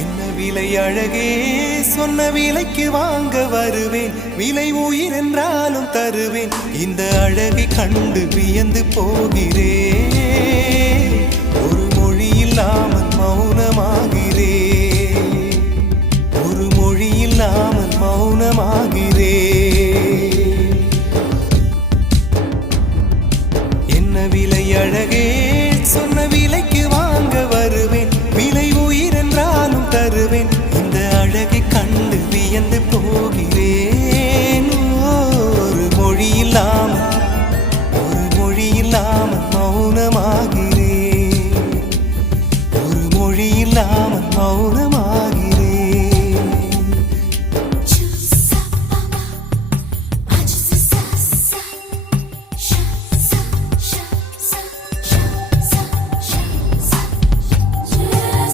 என்ன விலை அழகே, சொன்ன விலைக்கு வாங்க வருவேன். விலை உயிர் என்றாலும் தருவேன். இந்த அழகை கண்டு வியந்து போகிறேன். ஒரு மொழி இல்லாமல் மௌனமாகிறேன். ஒரு மொழி இல்லாமல் மௌனமாகிறேன். என்ன விலை அழகே, சொன்ன விலைக்கு வாங்க வருவேன். விலை உயிர் என்றாலும் தருவேன். இந்த அழகை கண்டு வியந்து போகிறேன். ஒரு மொழி இல்லாமல் மௌனமாகிறேன். ஒரு மொழி இல்லாமல் மௌனம்